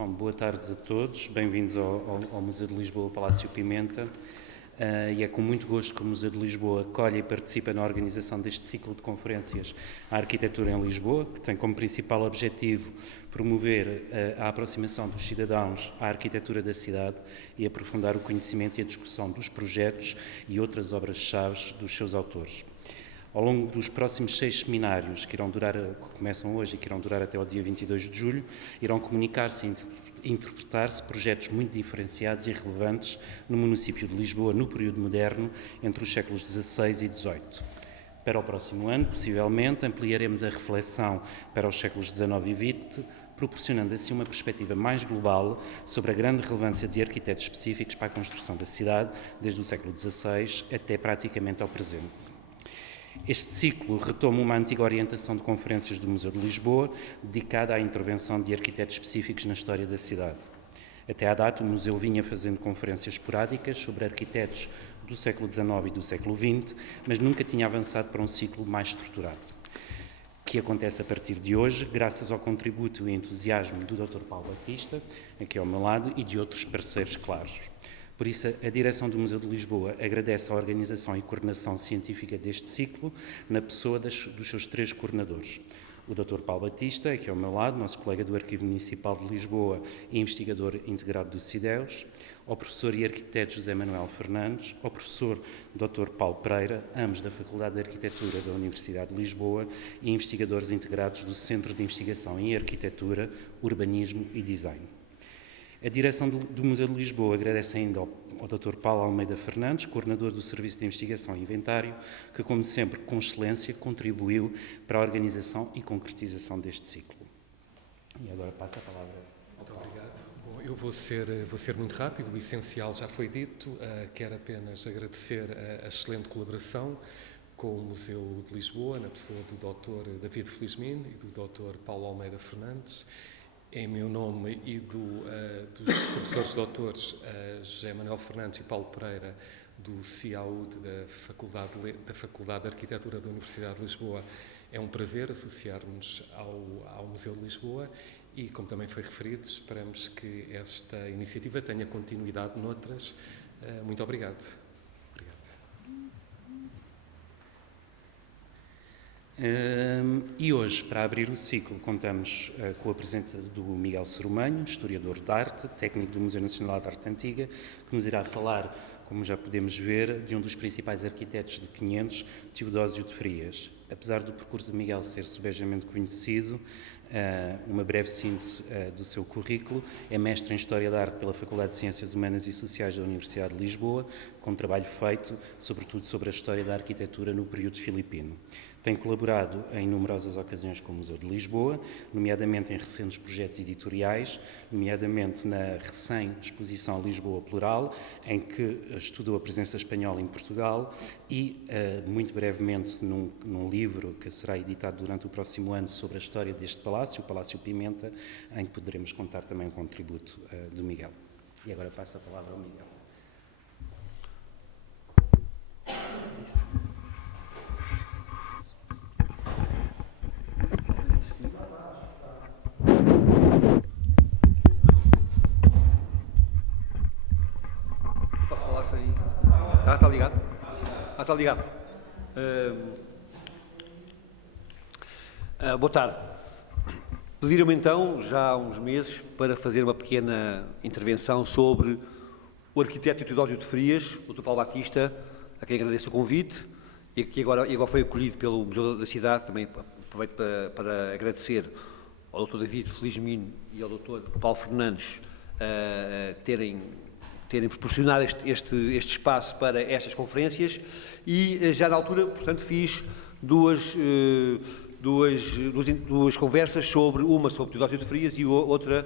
Bom, boa tarde a todos, bem-vindos ao Museu de Lisboa, Palácio Pimenta. E é com muito gosto que o Museu de Lisboa acolhe e participa na organização deste ciclo de conferências à arquitetura em Lisboa, que tem como principal objetivo promover a aproximação dos cidadãos à arquitetura da cidade e aprofundar o conhecimento e a discussão dos projetos e outras obras-chave dos seus autores. Ao longo dos próximos 6 seminários, que começam hoje e que irão durar até ao dia 22 de julho, irão comunicar-se e interpretar-se projetos muito diferenciados e relevantes no município de Lisboa, no período moderno, entre os séculos XVI e XVIII. Para o próximo ano, possivelmente, ampliaremos a reflexão para os séculos XIX e XX, proporcionando assim uma perspectiva mais global sobre a grande relevância de arquitetos específicos para a construção da cidade, desde o século XVI até praticamente ao presente. Este ciclo retoma uma antiga orientação de conferências do Museu de Lisboa, dedicada à intervenção de arquitetos específicos na história da cidade. Até à data, o Museu vinha fazendo conferências esporádicas sobre arquitetos do século XIX e do século XX, mas nunca tinha avançado para um ciclo mais estruturado, que acontece a partir de hoje, graças ao contributo e entusiasmo do Dr. Paulo Batista, aqui ao meu lado, e de outros parceiros claros. Por isso, a direção do Museu de Lisboa agradece a organização e coordenação científica deste ciclo, na pessoa dos seus 3 coordenadores. O Dr. Paulo Batista, aqui ao meu lado, nosso colega do Arquivo Municipal de Lisboa e investigador integrado do CIDEUS, ao professor e arquiteto José Manuel Fernandes, ao professor Dr. Paulo Pereira, ambos da Faculdade de Arquitetura da Universidade de Lisboa e investigadores integrados do Centro de Investigação em Arquitetura, Urbanismo e Design. A direção do Museu de Lisboa agradece ainda ao Dr. Paulo Almeida Fernandes, coordenador do Serviço de Investigação e Inventário, que, como sempre, com excelência, contribuiu para a organização e concretização deste ciclo. E agora passo a palavra. Muito obrigado. Bom, eu vou ser muito rápido, o essencial já foi dito. Quero apenas agradecer a excelente colaboração com o Museu de Lisboa, na pessoa do Dr. David Felizmino e do Dr. Paulo Almeida Fernandes. Em meu nome e dos professores doutores José Manuel Fernandes e Paulo Pereira, do CIAUD, da Faculdade de Arquitetura da Universidade de Lisboa, é um prazer associar-nos ao Museu de Lisboa e, como também foi referido, esperamos que esta iniciativa tenha continuidade noutras. Muito obrigado. E hoje, para abrir o ciclo, contamos com a presença do Miguel Cerumanho, historiador de arte, técnico do Museu Nacional de Arte Antiga, que nos irá falar, como já podemos ver, de um dos principais arquitetos de 500, Teodósio de Frias. Apesar do percurso de Miguel ser subejamente conhecido, uma breve síntese do seu currículo: é mestre em História da Arte pela Faculdade de Ciências Humanas e Sociais da Universidade de Lisboa, com trabalho feito, sobretudo, sobre a história da arquitetura no período filipino. Tem colaborado em numerosas ocasiões com o Museu de Lisboa, nomeadamente em recentes projetos editoriais, nomeadamente na recém-exposição Lisboa Plural, em que estudou a presença espanhola em Portugal e, muito brevemente, num livro que será editado durante o próximo ano sobre a história deste palácio, o Palácio Pimenta, em que poderemos contar também o contributo do Miguel. E agora passo a palavra ao Miguel. Está ligado? Está ligado. Boa tarde. Pediram-me então, já há uns meses, para fazer uma pequena intervenção sobre o arquiteto Teodósio de Frias, o Dr. Paulo Batista, a quem agradeço o convite, e que agora foi acolhido pelo Museu da Cidade. Também aproveito para agradecer ao Dr. David Felizmino e ao Dr. Paulo Fernandes terem proporcionado este espaço para estas conferências, e já na altura, portanto, fiz duas conversas, uma sobre Teodósio de Frias e outra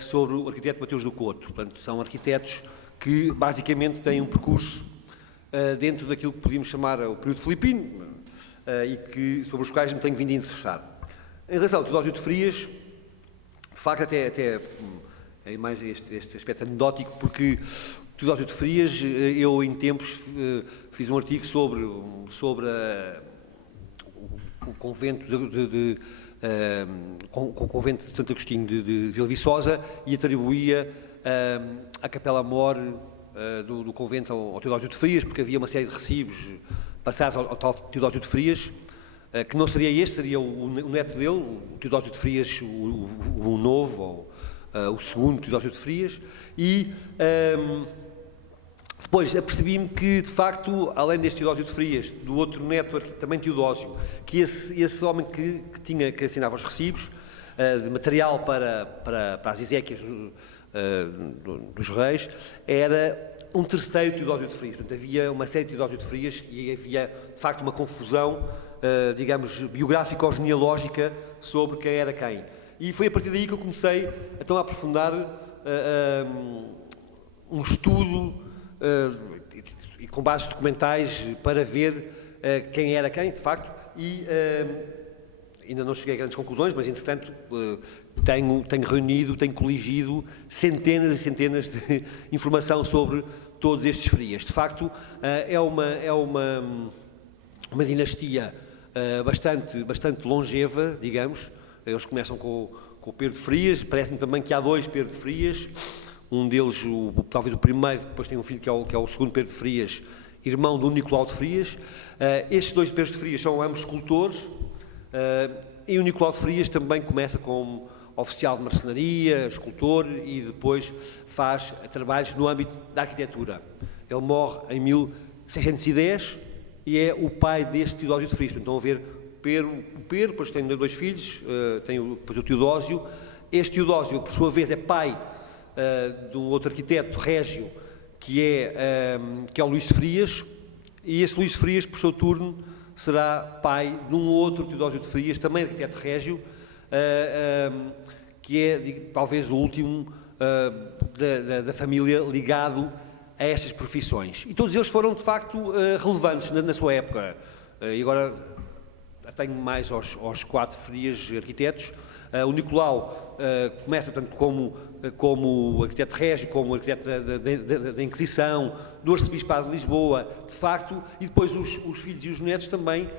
sobre o arquiteto Mateus do Couto. Portanto, são arquitetos que basicamente têm um percurso dentro daquilo que podíamos chamar o período filipino e sobre os quais me tenho vindo a interessar. Em relação ao Teodósio de Frias, de facto, até é mais este aspecto anedótico, porque Teodósio de Frias, eu em tempos fiz um artigo sobre o convento com o convento de Santo Agostinho de Vila Viçosa e atribuía a Capela Mor do convento ao Teodósio de Frias, porque havia uma série de recibos passados ao tal Teodósio de Frias, que não seria este, seria o neto dele, o Teodósio de Frias, o novo, ou o segundo Teodósio de Frias, e depois apercebi-me que, de facto, além deste Teodósio de Frias, do outro neto, também Teodósio, que esse homem que assinava os recibos de material para as exéquias dos reis, era um terceiro Teodósio de Frias. Portanto, havia uma série de Teodósio de Frias e havia, de facto, uma confusão, digamos, biográfica ou genealógica sobre quem era quem. E foi a partir daí que eu comecei, então, a aprofundar um estudo e com bases documentais para ver quem era quem, de facto, e ainda não cheguei a grandes conclusões, mas, entretanto, tenho reunido, tenho coligido centenas e centenas de informação sobre todos estes Frias. De facto, é uma dinastia bastante longeva, digamos. Eles começam com o Pedro de Frias, parece-me também que há dois Pedro de Frias, um deles, talvez o primeiro, depois tem um filho que é o segundo Pedro de Frias, irmão do Nicolau de Frias. Estes dois Pedros de Frias são ambos escultores, e o Nicolau de Frias também começa como oficial de marcenaria, escultor, e depois faz trabalhos no âmbito da arquitetura. Ele morre em 1610 e é o pai deste Teodósio de Frias. Estão a ver o Pedro, depois tem dois filhos, tem depois o Teodósio. Este Teodósio, por sua vez, é pai de um outro arquiteto régio, que é o Luís de Frias, e esse Luís de Frias, por seu turno, será pai de um outro Teodósio de Frias, também arquiteto régio, que é talvez o último da família ligado a estas profissões. E todos eles foram, de facto, relevantes na sua época. E agora tenho mais aos quatro Frias arquitetos. O Nicolau começa, portanto, como arquiteto régio, como arquiteto da Inquisição, do Arcebispado de Lisboa, de facto, e depois os filhos e os netos também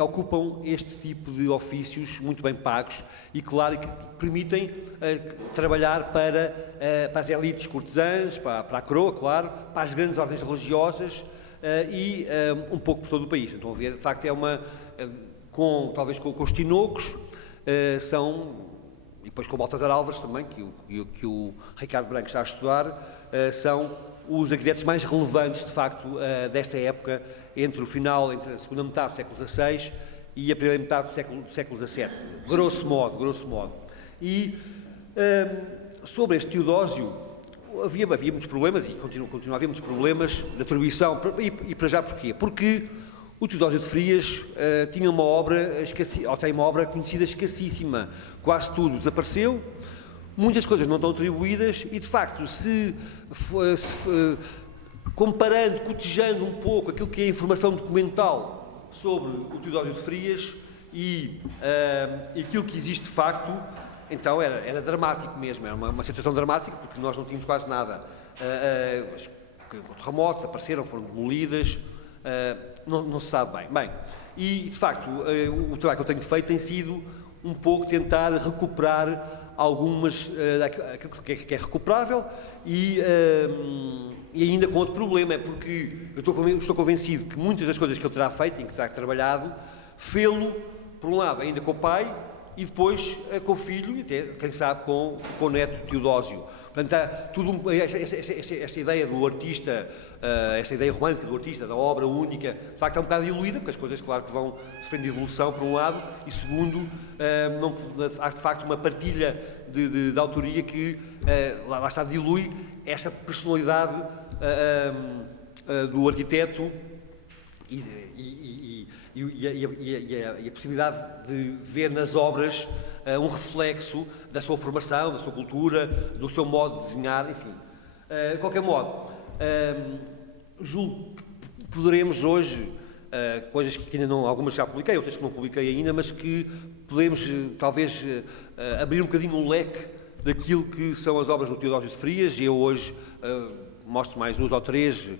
ocupam este tipo de ofícios muito bem pagos e, claro, que permitem trabalhar para as elites cortesãs, para a coroa, claro, para as grandes ordens religiosas e um pouco por todo o país. Estão a ver, de facto, talvez com os tinocos, e depois com o Baltasar Álvares também, que o Ricardo Branco está a estudar, são os arquitetos mais relevantes, de facto, desta época, entre a segunda metade do século XVI e a primeira metade do século XVII, grosso modo. E sobre este Teodósio, havia muitos problemas, e continua a haver muitos problemas de atribuição, e para já porquê? Porque o Teodósio de Frias tinha uma obra, ou tem uma obra conhecida escassíssima, quase tudo desapareceu, muitas coisas não estão atribuídas e, de facto, comparando, cotejando um pouco aquilo que é a informação documental sobre o Teodósio de Frias e aquilo que existe de facto, então era dramático mesmo, era uma situação dramática, porque nós não tínhamos quase nada. Terremotos apareceram, foram demolidas, não se sabe bem. Bem, e de facto o trabalho que eu tenho feito tem sido um pouco tentar recuperar algumas, aquilo que é recuperável e ainda com outro problema, é porque eu estou convencido que muitas das coisas que ele terá feito, em que terá trabalhado, fê-lo, por um lado, ainda com o pai, e depois com o filho, e até, quem sabe, com o neto Teodósio. Portanto, há tudo esta ideia do artista, esta ideia romântica do artista, da obra única, de facto é um bocado diluída, porque as coisas, claro, que vão sofrendo evolução, por um lado, e segundo, há de facto uma partilha de autoria que, lá está, dilui essa personalidade do arquiteto e a possibilidade de ver nas obras um reflexo da sua formação, da sua cultura, do seu modo de desenhar, enfim. De qualquer modo, julgo que poderemos hoje, coisas que ainda não, algumas já publiquei, outras que não publiquei ainda, mas que podemos talvez abrir um bocadinho o leque daquilo que são as obras do Teodósio de Frias, e eu hoje mostro mais duas ou três,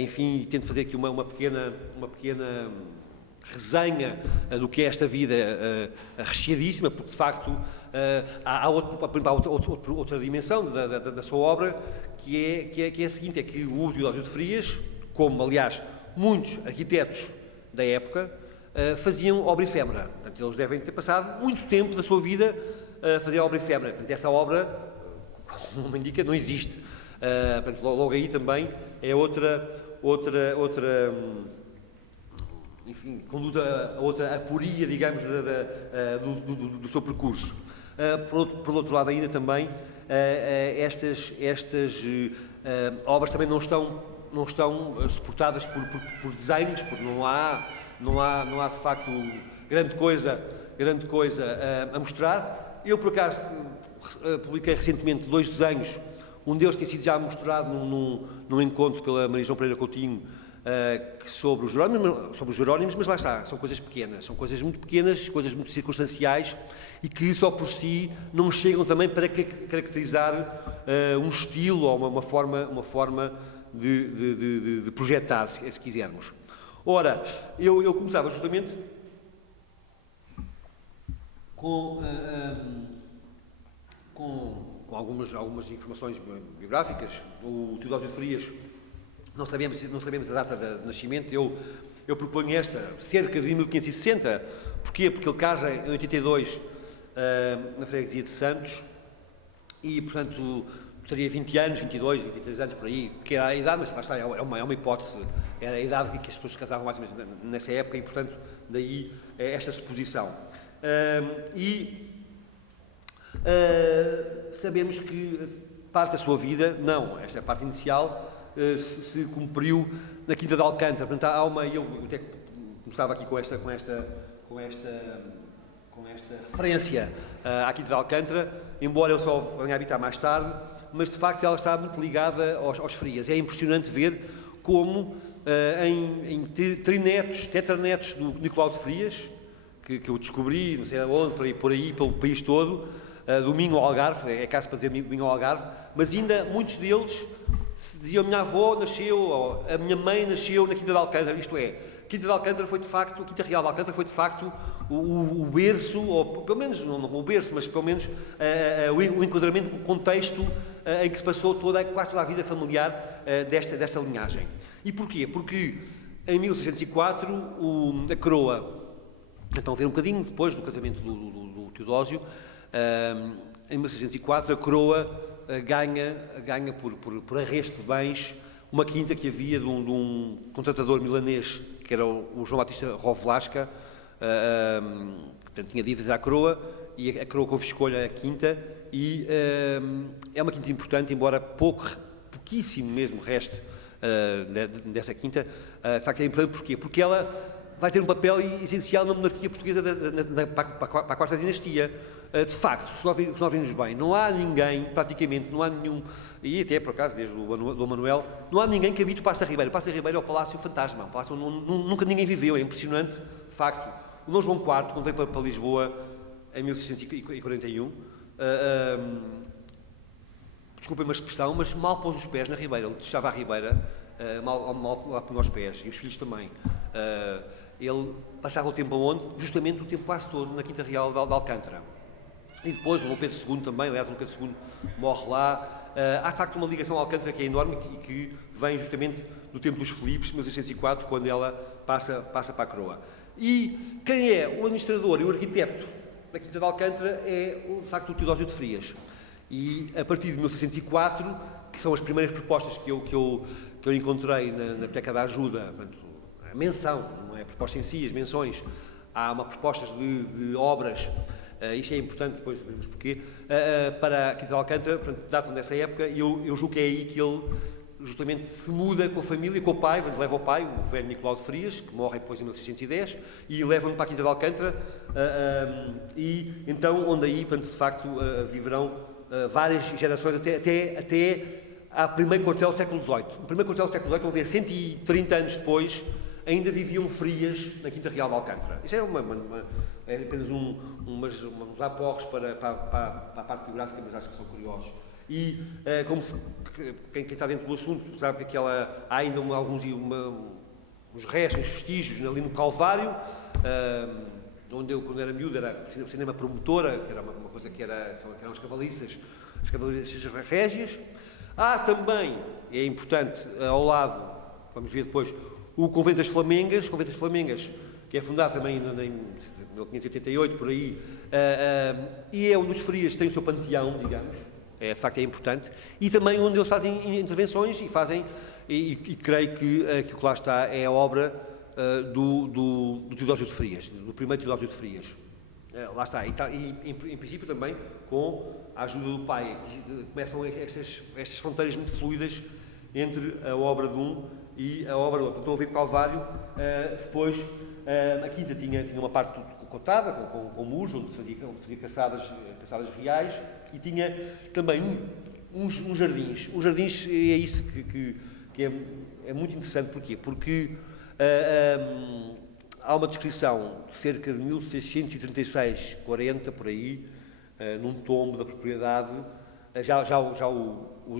enfim, e tento fazer aqui uma pequena resenha do que é esta vida recheadíssima, porque de facto há outra dimensão da sua obra, que é a seguinte, é que o Teodósio de Frias, como aliás muitos arquitetos da época, faziam obra efêmera. Portanto, eles devem ter passado muito tempo da sua vida a fazer obra efêmera. Portanto, essa obra, como me indica, não existe. Portanto, logo aí também é outra enfim, conduz a outra aporia, digamos, do seu percurso. Por outro lado, ainda também, estas obras também não estão suportadas por desenhos, porque não há de facto grande coisa a mostrar. Eu, por acaso, publiquei recentemente 2 desenhos, um deles tem sido já mostrado num encontro pela Maria João Pereira Coutinho, sobre os Jerónimos, mas lá está, são coisas pequenas, são coisas muito pequenas, coisas muito circunstanciais e que só por si não chegam também para caracterizar um estilo ou uma forma de projetar, se quisermos. Ora, eu começava justamente com algumas informações biográficas. O Teodósio de Frias, não sabemos a data de nascimento. Eu proponho esta, cerca de 1560. Porquê? Porque ele casa em 82 na freguesia de Santos e, portanto, estaria 20 anos, 22, 23 anos por aí, que era a idade, mas lá está, é uma hipótese, era a idade que as pessoas se casavam mais ou menos nessa época e, portanto, daí esta suposição. Sabemos que parte da sua vida, não, esta parte inicial, se cumpriu na Quinta de Alcântara. Portanto, eu até começava aqui com esta referência à Quinta de Alcântara, embora ele só venha a habitar mais tarde, mas de facto ela está muito ligada aos Frias. É impressionante ver como em trinetos, tetranetos do Nicolau de Frias, que eu descobri, não sei onde, por aí, pelo país todo, do Minho ao Algarve, é caso para dizer Minho ao Algarve, mas ainda muitos deles diziam: a minha avó nasceu, ou a minha mãe nasceu na Quinta de Alcântara, isto é, a Quinta de Alcântara foi de facto, a Quinta Real de Alcântara foi de facto o berço, ou pelo menos, não o berço, mas pelo menos o enquadramento, o contexto em que se passou quase toda a vida familiar desta linhagem. E porquê? Porque em 1604 a coroa, então a ver um bocadinho depois do casamento do Teodósio, em 1604 a coroa ganha por arresto de bens uma quinta que havia de um contratador milanês, que era o João Batista Rovlasca, portanto tinha dívidas à coroa, e a coroa confiscou-lhe a quinta, e é uma quinta importante, embora pouquíssimo mesmo reste dessa quinta. De facto é importante, porquê? Porque ela vai ter um papel essencial na monarquia portuguesa para a quarta dinastia. De facto, se nós vimos bem, não há ninguém, praticamente, não há nenhum, e até por acaso, desde o Dom Manuel, não há ninguém que habite o Paço da Ribeira. O Paço da Ribeira é o Palácio Fantasma, um palácio onde nunca ninguém viveu, é impressionante, de facto. O Dom João IV, quando veio para Lisboa, em 1641, desculpem-me a expressão, mas mal pôs os pés na Ribeira. Ele deixava a Ribeira, mal lá pôs os pés, e os filhos também. Ele passava o tempo aonde? Justamente o tempo quase todo na Quinta Real de Alcântara. E depois o Dom Pedro II também, aliás, o Dom Pedro II morre lá. Há de facto uma ligação a Alcântara que é enorme e que vem justamente do tempo dos Filipes, 1604, quando ela passa para a coroa. E quem é o administrador e o arquiteto da Quinta de Alcântara é, de facto, o Teodósio de Frias. E a partir de 1604, que são as primeiras propostas que eu encontrei na Biblioteca da Ajuda, portanto, a menção, não é a proposta em si, as menções, há uma propostas de obras, isto é importante, depois veremos porquê, para a Quinta de Alcântara, portanto, datam dessa época, e eu julgo que é aí que ele justamente se muda com a família, com o pai, quando leva o pai, o velho Nicolau de Frias, que morre depois em 1610, e leva-no para a Quinta de Alcântara, e então, onde aí, portanto, de facto, viverão várias gerações, até ao primeiro quartel do século XVIII. No primeiro quartel do século XVIII, vamos ver, 130 anos depois, ainda viviam Frias na Quinta Real de Alcântara. Isto é apenas uns aporres para a parte biográfica, mas acho que são curiosos. E quem está dentro do assunto sabe que há ainda os restos, os vestígios ali no Calvário, onde eu, quando era miúdo, era cinema promotora, que era uma coisa que eram as cavaliças régias. Há também, é importante, ao lado, vamos ver depois, o Convento das Flamengas, que é fundado também em 1588, por aí, e é onde os frias têm o seu panteão, digamos, de facto é importante, e também onde eles fazem intervenções e creio que aquilo que lá está é a obra do Teodósio de Frias, do primeiro Teodósio de Frias. Lá está, e em princípio também com a ajuda do pai. Aqui começam estas fronteiras muito fluidas entre a obra de um e a obra do outro. Estão a ver o Calvário, depois a quinta tinha uma parte cotada, com muros, onde se fazia caçadas reais, e tinha também uns jardins. Os jardins, é isso que é muito interessante. Porquê? Porque há uma descrição de cerca de 1636, 40, por aí, num tombo da propriedade. Já o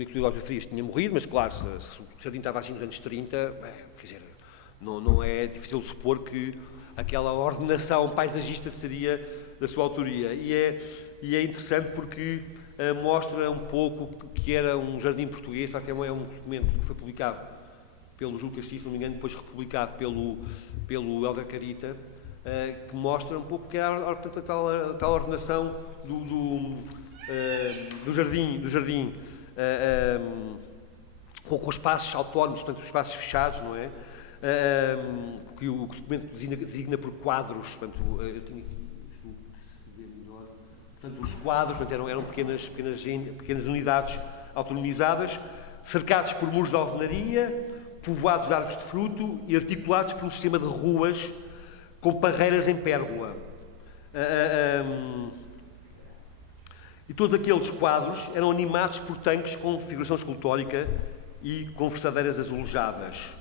Teodósio de Frias tinha morrido, mas claro, se o jardim estava assim nos anos 30, quer dizer, não é difícil supor que aquela ordenação paisagista seria da sua autoria. E é interessante porque mostra um pouco que era um jardim português. De facto, é um documento que foi publicado pelo Júlio Castilho, se não me engano, depois republicado pelo Helder Carita, que mostra um pouco que era a tal ordenação do jardim com espaços autónomos, portanto, os espaços fechados, não é? Que o documento designa por quadros, portanto, eu tinha aqui, portanto, os quadros, portanto, eram pequenas unidades autonomizadas, cercados por muros de alvenaria, povoados de árvores de fruto e articulados por um sistema de ruas com parreiras em pérgola. E todos aqueles quadros eram animados por tanques com figuração escultórica e com versadeiras azulejadas.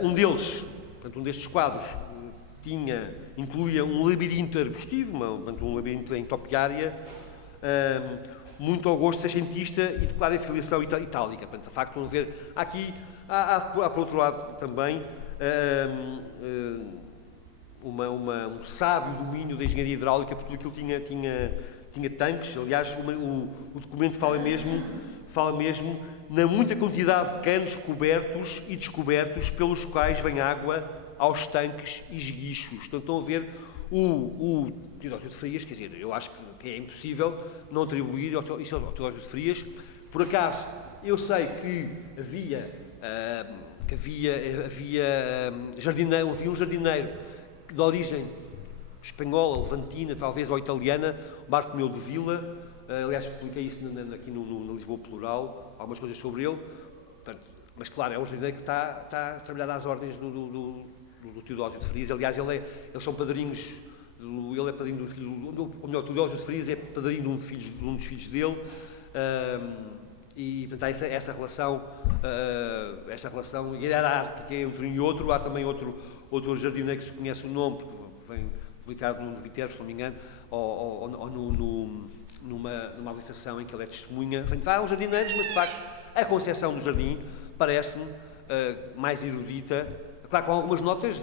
Um destes quadros incluía um labirinto arbustivo, um labirinto em topiária, muito ao gosto seiscentista e declara em filiação itálica. Portanto, de facto, vamos ver aqui. Há por outro lado também um sábio domínio da engenharia hidráulica, porque tudo aquilo tinha tanques. Aliás, o documento fala mesmo na muita quantidade de canos cobertos e descobertos pelos quais vem água aos tanques e esguichos. Então, estão a ver o Teodósio de Frias, quer dizer, eu acho que é impossível não atribuir isso ao Teodósio de Frias. Por acaso, eu sei que havia um jardineiro de origem espanhola, levantina, talvez, ou italiana, Bartolomeu de Vila. Aliás, publiquei isso aqui no Lisboa Plural, algumas coisas sobre ele. Portanto, mas, claro, é um jardineiro que está a trabalhar às ordens do Teodósio de Frias. Aliás, eles são padrinhos, ele é padrinho do filho, ou melhor, o Teodósio de Frias é padrinho de um dos filhos dele. E, portanto, há essa relação hierárquica entre um e outro. Há também outro jardineiro que se conhece o nome, porque vem publicado no Viterbo, se não me engano, ou numa habilitação em que ele é testemunha. Portanto, há uns jardineiros, mas, de facto, a concepção do jardim parece-me mais erudita, claro, com algumas notas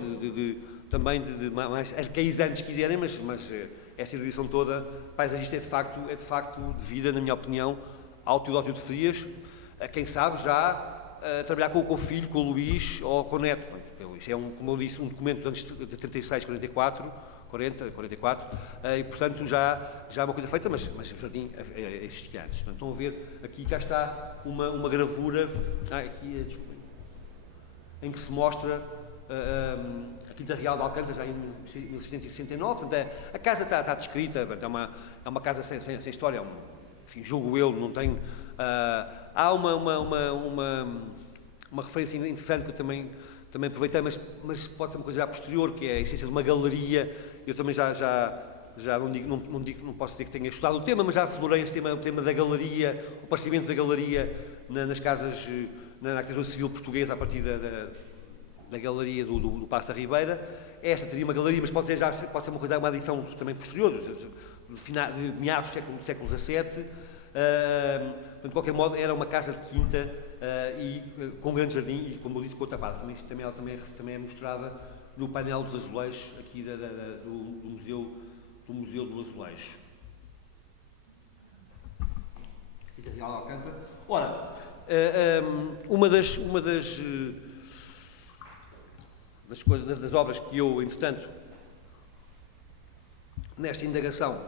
também de mais arcaizantes, se quiserem, mas essa erudição toda paisagista é de facto devida, na minha opinião, ao Teodósio de Frias, quem sabe já trabalhar com o filho, com o Luís ou com o neto. Isso é, como eu disse, um documento dos anos de 36, 44, e, portanto, já é uma coisa feita, mas o jardim existia antes. Portanto, estão a ver, aqui cá está uma gravura, desculpem, em que se mostra a Quinta Real de Alcântara, já em 1669. Portanto, a casa está descrita, é uma casa sem história, enfim, julgo eu, não tenho... há uma referência interessante que eu também aproveitei, mas pode ser uma coisa já posterior, que é a essência de uma galeria. Eu também já não posso dizer que tenha estudado o tema, mas já aflorei esse tema, o tema da galeria, o aparecimento da galeria nas casas, na arquitetura civil portuguesa, a partir da galeria do Paço da Ribeira. Esta teria uma galeria, mas pode ser uma adição também posterior, de meados do século XVII. De qualquer modo, era uma casa de quinta com um grande jardim e, como eu disse, com outra parte. Ela também é mostrada no painel dos azulejos aqui do Museu do Azulejo. Quinta Real de Alcântara. Ora, uma das obras que eu, entretanto, nesta indagação,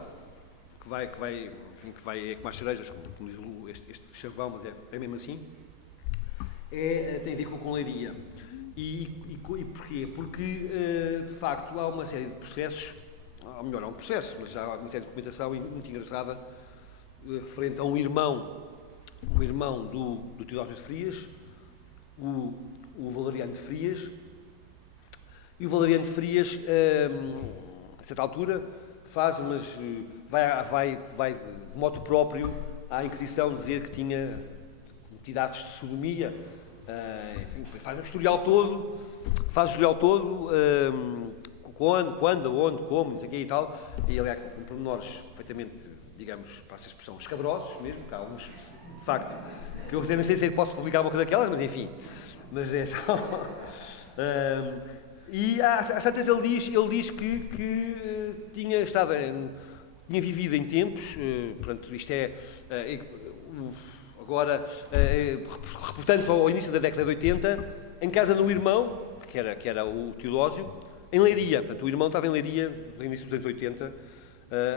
que vai é como as cerejas, como diz este chavão, mas é mesmo assim, tem a ver com Leiria. E porquê? Porque, de facto, há uma série de processos, ou melhor, há um processo, mas há uma série de documentação muito engraçada, referente a um irmão do Teodósio de Frias, o Valeriano de Frias, e o Valeriano de Frias, a certa altura, vai de modo próprio à Inquisição dizer que tinha cometido atos de sodomia, enfim, faz o historial todo, quando, onde, como, não sei o quê e tal, e ele é com pormenores perfeitamente, digamos, para essa expressão, escabrosos mesmo, que há alguns, de facto, que eu não sei se posso publicar uma coisa daquelas, mas enfim, mas é só... E às tantas ele diz que tinha vivido em tempos, portanto, isto agora, reportando-se ao início da década de 80, em casa do irmão, que era o Teodósio, em Leiria. Portanto, o irmão estava em Leiria no início dos anos 80,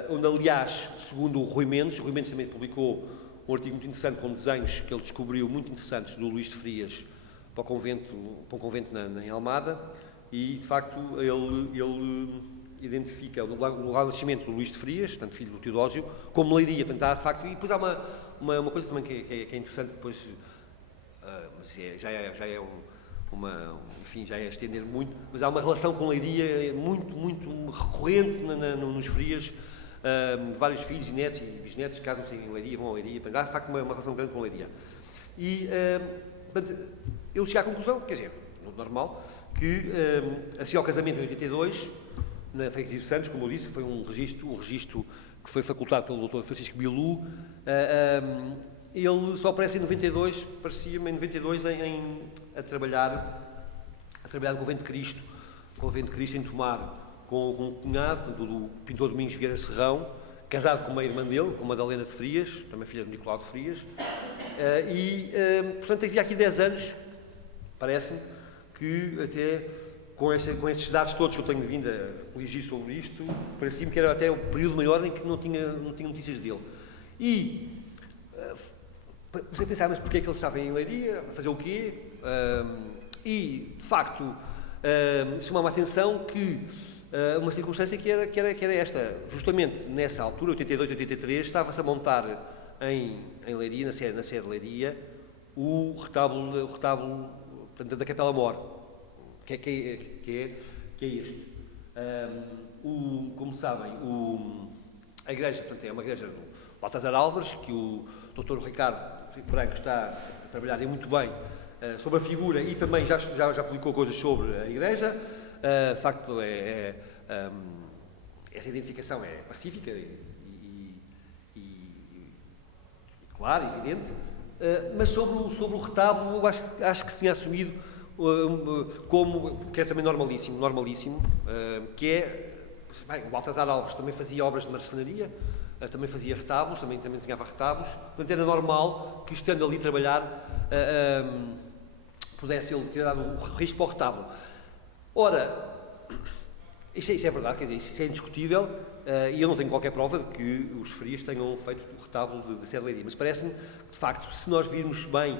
onde, aliás, segundo o Rui Mendes também publicou um artigo muito interessante com desenhos que ele descobriu, muito interessantes, do Luís de Frias, para um convento em Almada, e, de facto, ele identifica o lugar de nascimento do Luís de Frias, portanto, filho do Teodósio, como Leiria. Portanto, há, de facto, e depois há uma coisa também que é interessante, depois, mas já é estender muito, mas há uma relação com Leiria muito, muito recorrente nos Frias. Vários filhos e netos e bisnetos casam-se em Leiria, vão a Leiria. Portanto, há, de facto, uma relação grande com Leiria. E, portanto, eu cheguei à conclusão, quer dizer, normal, que, assim ao casamento em 82, na Freguesia de Santos, como eu disse, foi um registro que foi facultado pelo Dr. Francisco Bilu. Ele só aparece em 92, parecia-me em 92, a trabalhar no Convento de Cristo em Tomar, com um cunhado, do pintor Domingos Vieira Serrão, casado com uma irmã dele, com Madalena de Frias, também filha de Nicolau de Frias, portanto, havia aqui 10 anos, parece-me, que até com estes dados todos que eu tenho vindo a corrigir sobre isto, parecia-me que era até o período maior em que não tinha notícias dele. E você pensar, mas porquê é que ele estava em Leiria, a fazer o quê? E, de facto, chamava a atenção que uma circunstância que era esta, justamente nessa altura, 82, 83, estava-se a montar em Leiria, na sede de Leiria, o retábulo portanto, da Capela Mor, que é este. Como sabem, a igreja, portanto, é uma igreja do Baltasar Álvares, que o Dr. Ricardo Branco está a trabalhar muito bem sobre a figura e também já publicou coisas sobre a igreja. De facto, essa identificação é pacífica e clara, evidente, mas sobre o retábulo, eu acho que se tinha assumido que é também normalíssimo, que é, bem, o Baltasar Alves também fazia obras de marcenaria, também fazia retábulos, também desenhava retábulos, portanto era normal que, estando ali a trabalhar, pudesse ele ter dado um risco para o retábulo. Ora, isso é verdade, quer dizer, isso é indiscutível, e eu não tenho qualquer prova de que os Frias tenham feito o retábulo de Sede Leiria, mas parece-me, de facto, se nós virmos bem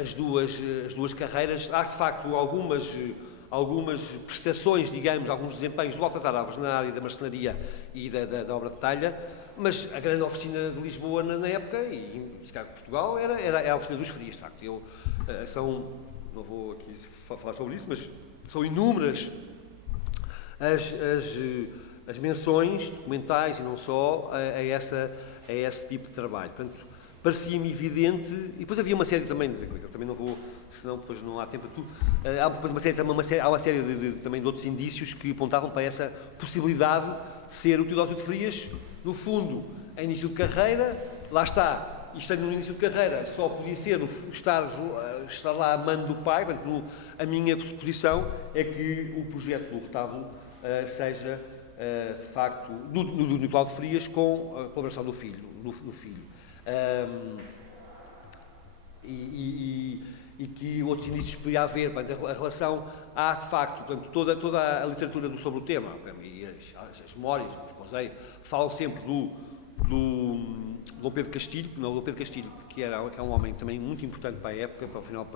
as duas carreiras, há de facto algumas prestações, digamos, alguns desempenhos do Baltasar Alves na área da marcenaria e da obra de talha, mas a grande oficina de Lisboa na época, e neste caso de Portugal, era a oficina dos Frias, de facto. Não vou aqui falar sobre isso, mas são inúmeras as menções documentais e não só a esse tipo de trabalho. Portanto, parecia-me evidente, e depois havia uma série também, eu também não vou, senão depois não há tempo a tudo, há uma série também de outros indícios que apontavam para essa possibilidade de ser o Teodósio de Frias, no fundo, em início de carreira, lá está, e estando no início de carreira, só podia ser estar lá a mando do pai. Portanto, a minha posição é que o projeto do retábulo seja, de facto, do Nicolau de Frias, com a colaboração do filho. E que outros indícios poderia haver. Portanto, a relação, há de facto, portanto, toda a literatura sobre o tema, e as memórias, os conselhos, falam sempre do Dom Pedro Castilho, não, Dom Pedro Castilho, que é um homem também muito importante para a época, para o final do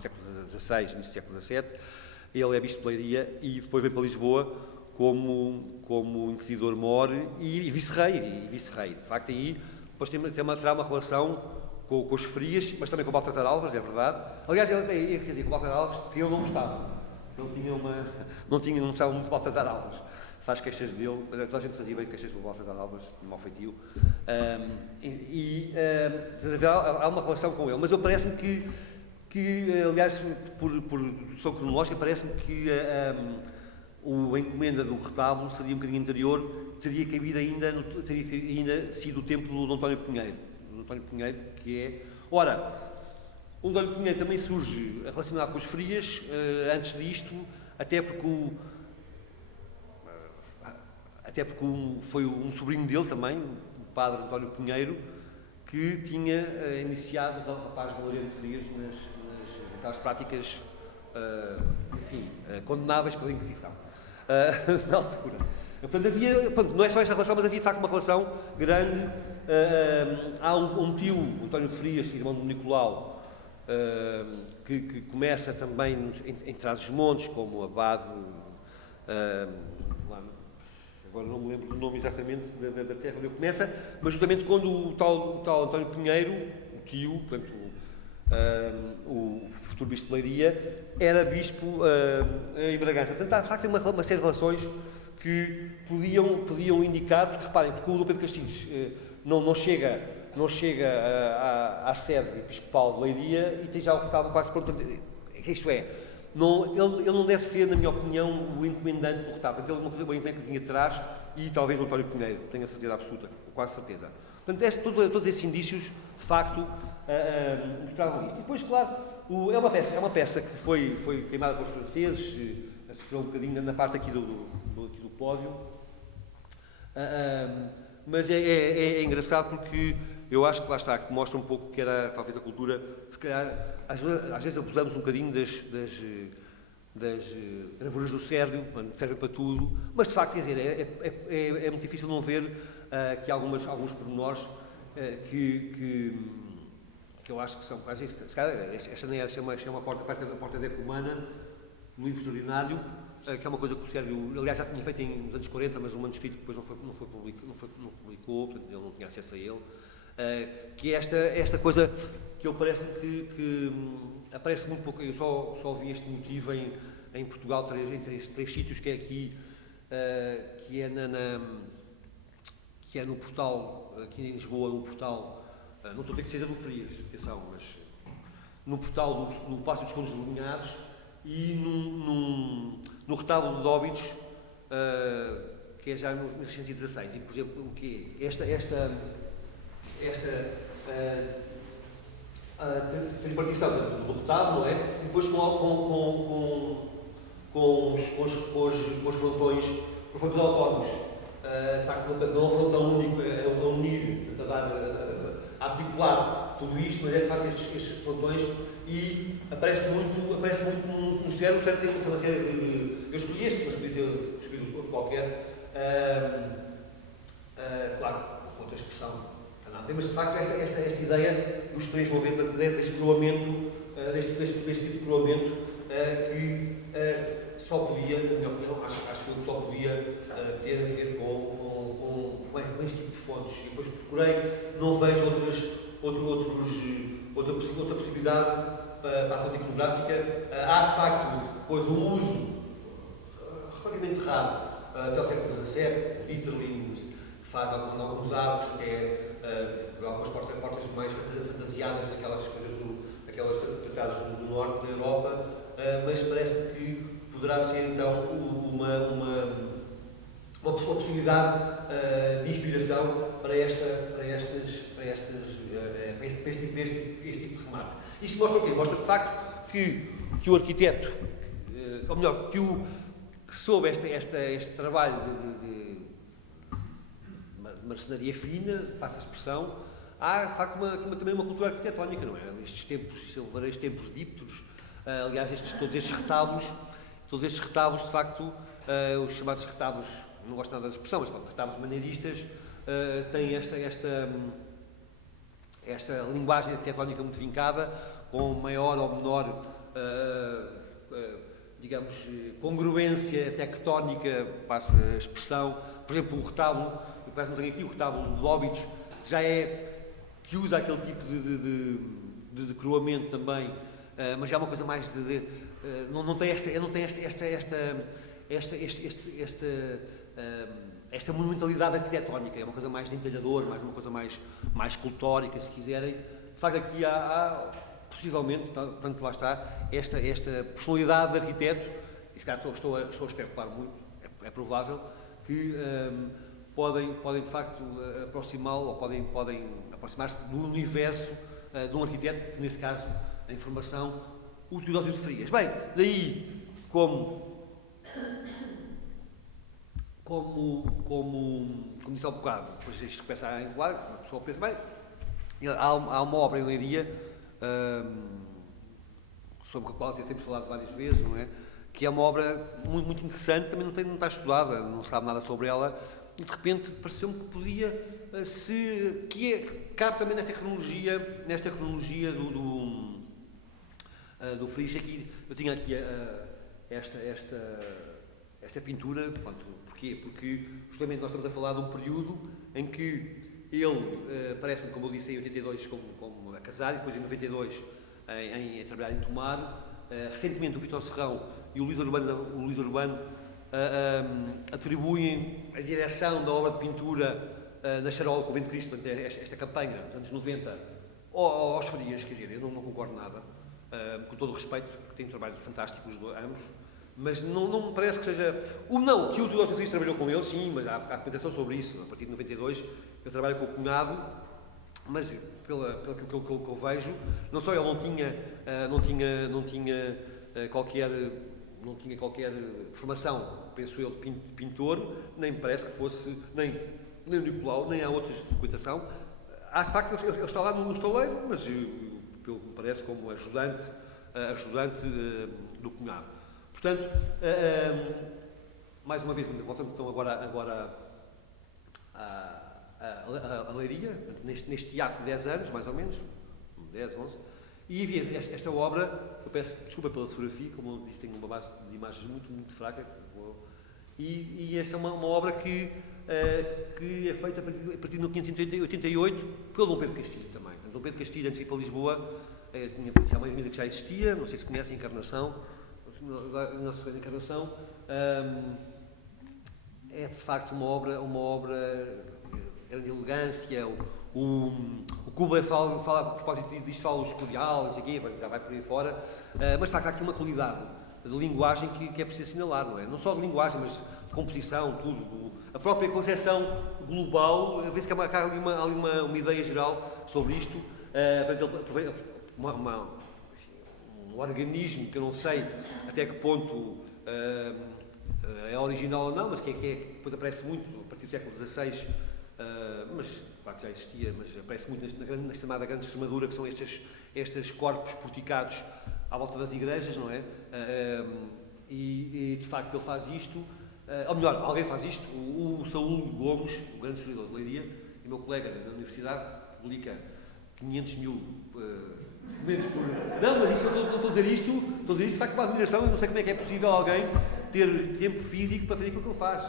século XVI, início do século XVII. Ele é bispo de Leiria e depois vem para Lisboa como inquisidor-mor e vice-rei. De facto, aí depois terá uma relação com os Frias, mas também com o Baltasar Alves, é verdade. Aliás, quer dizer, com o Baltasar Alves, ele não gostava. Ele não gostava muito de Baltasar Alves. Faz queixas dele, toda a gente fazia bem queixas do Baltasar Alves, de mau feitio. Há uma relação com ele, mas eu parece-me que aliás, por dedução cronológica, parece-me que a encomenda do retábulo seria um bocadinho anterior, teria ainda sido o tempo do Dom António Pinheiro. Dom António Pinheiro, que é... Ora, o Dom António Pinheiro também surge relacionado com os Frias, antes disto, até porque foi um sobrinho dele também, o padre António Pinheiro, que tinha iniciado o rapaz Valeriano de Frias naquelas práticas, condenáveis pela Inquisição, na altura. Portanto, não é só esta relação, mas havia de facto uma relação grande. Há um tio, António de Frias, irmão do Nicolau, que começa também em Trás-os-Montes, como abade, agora não me lembro do nome exatamente da terra onde ele começa, mas justamente quando o tal António Pinheiro, o tio, portanto, o futuro bispo de Leiria, era bispo em Bragança. Portanto, há de facto uma série de relações que podiam indicar, porque reparem, porque o Dom Pedro Castilhos não chega à sede episcopal de Leiria e tem já o retábulo quase pronto. Isto é, ele não deve ser, na minha opinião, o encomendante do retábulo. Ele é uma encomenda que vinha atrás e talvez o António Pinheiro, tenho a certeza absoluta, quase certeza. Portanto, todos esses indícios, de facto, mostravam isto. E depois, claro, é uma peça que foi queimada pelos franceses, sofreu um bocadinho na parte aqui do pódio, mas é engraçado porque eu acho que lá está, que mostra um pouco que era talvez a cultura, se calhar, às vezes abusamos um bocadinho das gravuras do Sérgio, servem para tudo, mas de facto, quer dizer, é muito difícil não ver aqui alguns pormenores que eu acho que são, às vezes, se calhar, esta nem chama a porta, parece a porta da Ecumana, no livro extraordinário, que é uma coisa que o Sérgio, aliás, já tinha feito nos anos 40, mas o manuscrito depois não publicou, portanto, ele não tinha acesso a ele, que é esta coisa que ele parece que aparece muito pouco. Eu só vi este motivo em Portugal, em três sítios, que é aqui, que é no portal, aqui em Lisboa, no portal, não estou a dizer que seja do Frias, atenção, mas no portal do Palácio dos Condes de Linhares e no retábulo de Óbidos, que é já em 1616. E, por exemplo, o que é? Esta tripartição do retábulo, não é? E depois com os frontões autónomos. De facto, não é um frontão único, é unir, a articular tudo isto, mas é de facto estes frontões, e aparece muito no cérebro. O cérebro tem uma série de... Eu escolhi este, mas podia ter escolhido outro qualquer. Claro, outra expressão, mas de facto esta ideia, os três vão ver deste coroamento, deste tipo de coroamento, que só podia, na minha opinião, acho que só podia ter a ver com este tipo de fontes. E depois procurei, não vejo outra possibilidade para a fonte iconográfica. Há, de facto, depois um uso relativamente raro até ao século XVII, o Dieterling, que faz alguns arcos, que é algumas portas mais fantasiadas daquelas tratadas do norte da Europa, mas parece que poderá ser então uma possibilidade de inspiração para estas este tipo de remate. Isto mostra o quê? Mostra de facto que o arquiteto, ou melhor, que soube este trabalho de marcenaria fina, passa a expressão, há de facto também uma cultura arquitetónica, não é? Estes templos, silvareiros, templos dípteros, aliás, todos estes retábulos, de facto, os chamados retábulos, não gosto nada da expressão, mas retábulos maneiristas, têm esta linguagem arquitetónica muito vincada, com maior ou menor, digamos, congruência tectónica, passa a expressão. Por exemplo, o retábulo, eu quase não tenho aqui, o retábulo de Óbidos, já que usa aquele tipo de coroamento também, mas já é uma coisa mais não tem esta monumentalidade arquitetónica, é uma coisa mais de entalhador, uma coisa mais escultórica, se quiserem. De facto, aqui há possivelmente, portanto, lá está, esta personalidade de arquiteto, e se calhar estou a especular muito, é provável, que podem de facto aproximá-lo, ou podem aproximar-se do universo de um arquiteto, que nesse caso, a informação, o Teodósio de Frias. Bem, daí, como disse há um bocado, depois isto começa a enrolar, a pessoa pensa, bem, há uma obra em Leiria, sobre a qual eu tenho sempre falado várias vezes, não é? Que é uma obra muito, muito interessante, também não está estudada, não sabe nada sobre ela, e de repente pareceu-me que podia, cabe também nesta cronologia do Frias. Aqui, eu tinha aqui esta pintura, porquê? Porque justamente nós estamos a falar de um período em que ele, parece-me, como eu disse, em 82 como a casar, e depois em 92 a trabalhar em Tomar. Recentemente o Vítor Serrão e o Luís Urbano atribuem a direção da obra de pintura na Charola do Convento de Cristo, portanto, esta campanha dos anos 90, aos Frias. Quer dizer, eu não concordo nada, com todo o respeito, que tem um trabalho fantástico ambos, mas não me parece que seja... que o Teodósio Frias trabalhou com ele, sim, mas há documentação sobre isso. A partir de 92 eu trabalho com o cunhado, mas pelo que eu vejo, não só ele não tinha qualquer formação, penso eu, de pintor, nem me parece que fosse, nem o Nicolau, nem há outras de documentação. Há de facto, ele está lá no estaleiro, mas pelo que me parece, como ajudante do cunhado. Portanto, mais uma vez, voltamos então agora a Leiria, neste ato de 10 anos, mais ou menos, 10, 11, e havia esta obra, eu peço desculpa pela fotografia, como eu disse, tem uma base de imagens muito, muito fraca, e esta é uma obra que é feita a partir de 1588 pelo Dom Pedro Castilho também. Dom Pedro Castilho, antes de ir para Lisboa, tinha uma avenida que já existia, não sei se conhecem, Encarnação. A nossa Encarnação é de facto uma obra de grande elegância. O Kubler fala a propósito disto, fala o escorial, isso aqui, já vai por aí fora, mas de facto há aqui uma qualidade de linguagem que é preciso assinalar, não é? Não só de linguagem, mas de composição, tudo. A própria concepção global, vê-se que há ali uma ideia geral sobre isto. Um organismo que eu não sei até que ponto é original ou não, mas que depois aparece muito a partir do século XVI, mas claro que já existia, mas aparece muito na chamada Grande Extremadura, que são estes corpos porticados à volta das igrejas, não é? E de facto ele faz isto, ou melhor, alguém faz isto. O Saúl Gomes, o grande historiador de Leiria, e meu colega na universidade, publica 500 mil documentos por... Não, mas isso, estou a dizer isto, de facto, uma admiração. Eu não sei como é que é possível alguém ter tempo físico para fazer aquilo que ele faz.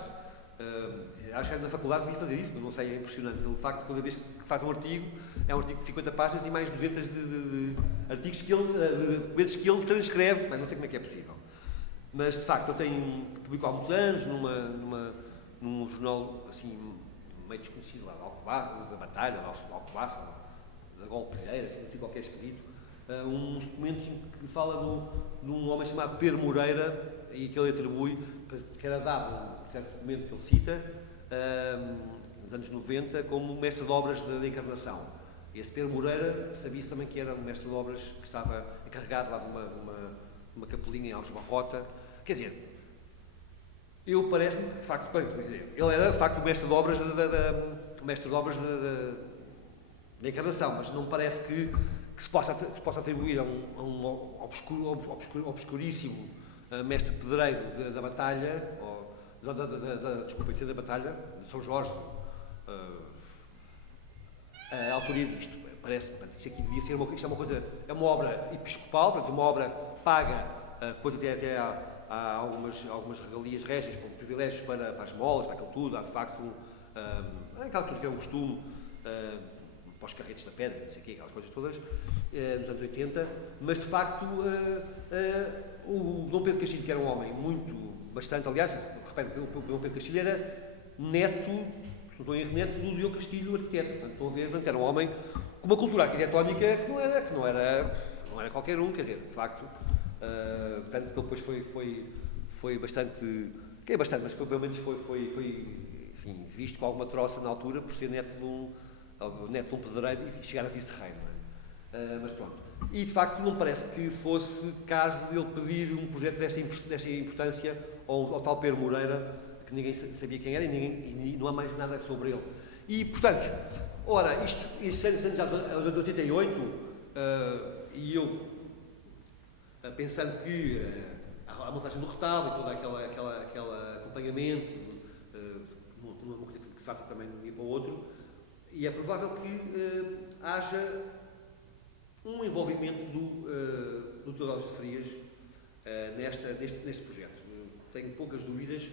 Acho que na faculdade devia fazer isso, mas não sei, é impressionante. Ele, de facto, toda vez que faz um artigo, é um artigo de 50 páginas e mais 200 de artigos documentos que ele transcreve. Mas não sei como é que é possível. Mas, de facto, ele publicou há muitos anos num jornal, assim, meio desconhecido, lá de Alcobaça, da Batalha, de Alcobaça, da Golpeira, assim qualquer esquisito, uns documentos que fala de um homem chamado Pedro Moreira, e que ele atribui, que era dado um certo documento que ele cita, nos anos 90, como mestre de obras da Encarnação. Esse Pedro Moreira, sabia-se também que era um mestre de obras que estava encarregado lá de uma capelinha em Alves-Barrota. Quer dizer, eu parece-me que, de facto, bem, ele era, de facto, o mestre de obras da encarnação, mas não parece que se possa atribuir a um obscuríssimo mestre pedreiro da Batalha, desculpa dizer, da Batalha, de São Jorge, a autoria disto. Parece-me, isto aqui devia ser é uma obra episcopal, portanto, uma obra paga, depois até há algumas regalias régias, como privilégios para as molas, para aquilo tudo, há de facto aquela coisa que é um costume, para os carretes da pedra, não sei o quê, aquelas coisas todas, nos anos 80, mas de facto o Dom Pedro Castilho, que era um homem bastante, aliás, repete, o Dom Pedro Castilho era neto, se não estou em erro, neto do Diogo Castilho, arquiteto, portanto, estão a ver, portanto, era um homem com uma cultura arquitetónica que não era qualquer um, quer dizer, de facto, tanto que ele depois foi bastante, que é bastante, mas pelo menos foi enfim, visto com alguma troça na altura por ser neto de um pedreiro e chegar a vice-reino. Mas pronto. E de facto não parece que fosse caso de ele pedir um projeto desta importância ao tal Pedro Moreira, que ninguém sabia quem era e não há mais nada sobre ele. E portanto, ora, isto sendo já de 88, e eu pensando que a montagem do retalho e todo aquele acompanhamento, uma coisa que se faça também de um dia para o outro, e é provável que haja um envolvimento do Teodósio de Frias neste projeto. Tenho poucas dúvidas.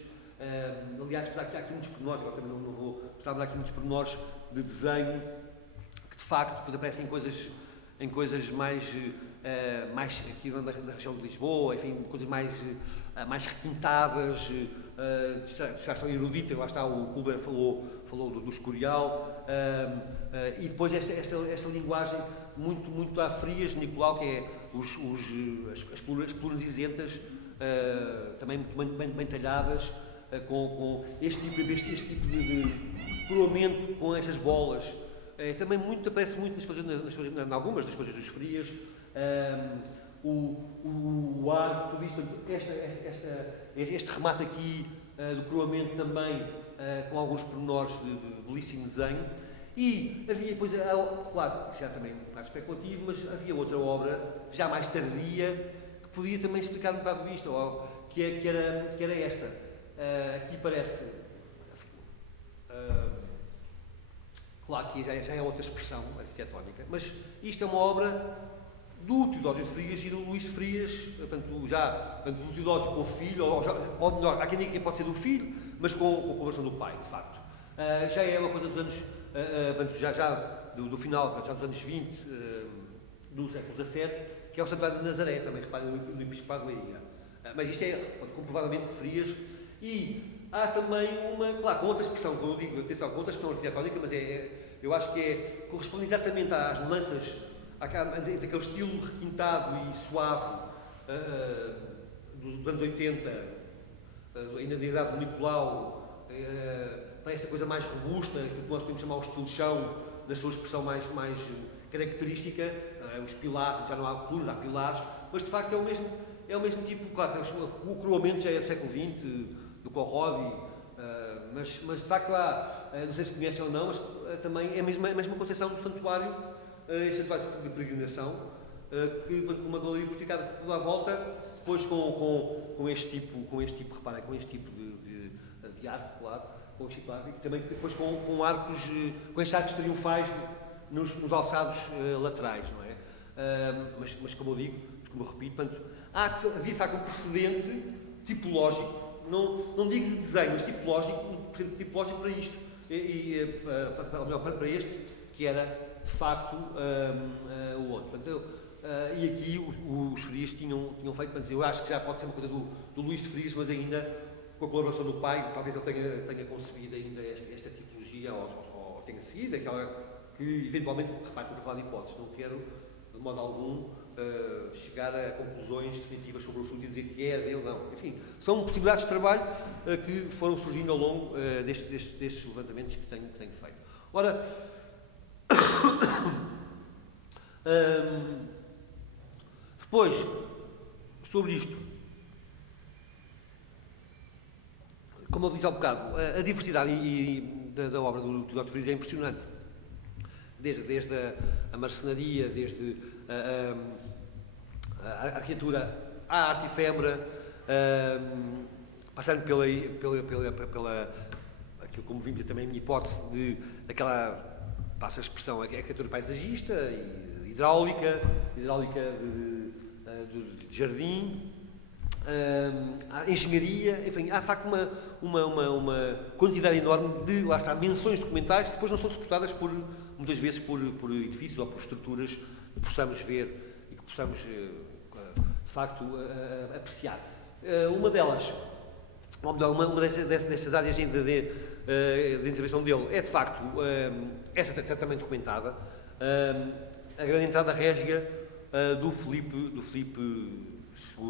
Aliás, há aqui muitos pormenores, agora também não vou mostrar, mas há aqui muitos pormenores de desenho que de facto depois aparecem em coisas mais aqui na região de Lisboa, enfim, coisas mais requintadas, de extração erudita. Lá está, o Kuber falou do Escorial, e depois esta linguagem muito à Frias, Nicolau, que é as colunas isentas, também muito bem talhadas, com este tipo de coroamento com estas bolas. Também aparece muito em algumas das coisas dos Frias, o ar, tudo isto, este remate aqui do coroamento também, com alguns pormenores de belíssimo desenho. E havia depois, claro, já também um bocado especulativo, mas havia outra obra, já mais tardia, que podia também explicar um bocado isto, que era esta. Aqui parece, claro que já é outra expressão arquitetónica, mas isto é uma obra do Teodósio de Frias e do Luís de Frias, portanto, do Teodósio com o filho, ou melhor, há quem diga que pode ser do filho, mas com a colaboração do pai, de facto. Já é uma coisa dos anos, do final, já dos anos 20, do século XVII, que é o Santuário de Nazaré, também reparem no Episcopado de Leiria. Mas isto é comprovadamente de Frias, e há também claro, com outra expressão, como eu digo, atenção, com outra expressão arquitetónica, mas eu acho que corresponde exatamente às mudanças, entre aquele estilo requintado e suave dos anos 80, ainda da idade do Nicolau, para esta coisa mais robusta, que nós podemos chamar o estilo de chão, na sua expressão mais característica, os pilares, já não há colunas, há pilares, mas de facto é o mesmo tipo, claro, o coroamento já é do século XX, do Corrodi, mas de facto há, não sei se conhecem ou não, mas também é a mesma concepção do santuário, este santuário de peregrinação, que com uma galeria porticada por toda a volta, depois com este tipo, reparem, com este tipo de arco, claro, com este tipo de arco, e também depois com arcos, com estes arcos triunfais nos alçados laterais, não é? Mas como eu digo, como eu repito, portanto, havia de facto um precedente tipológico, não digo de desenho, mas tipológico para isto, para este, que era de facto o outro. Portanto, e aqui os Frias tinham feito, portanto, eu acho que já pode ser uma coisa do Luís de Frias, mas ainda com a colaboração do pai, talvez ele tenha concebido ainda esta tipologia, ou tenha seguido aquela que eventualmente, repare, estou a falar de hipóteses, não quero de modo algum chegar a conclusões definitivas sobre o assunto e dizer que é dele, não. Enfim, são possibilidades de trabalho que foram surgindo ao longo destes levantamentos que tenho feito. Ora, Depois, sobre isto, como eu disse há um bocado, a diversidade da obra do Teodoro de Frias é impressionante. Desde a marcenaria, desde a arquitetura, a arte efêmera, passando pela aquilo, como vimos também a minha hipótese, daquela, passa a expressão, a arquitetura paisagista, hidráulica de jardim, a engenharia, enfim, há de facto uma quantidade enorme de, lá está, menções documentais que depois não são suportadas muitas vezes por edifícios ou por estruturas que possamos ver e que possamos, de facto, apreciar. Uma delas, uma destas áreas de intervenção dele é, de facto, essa certamente documentada, a grande entrada régia do Filipe II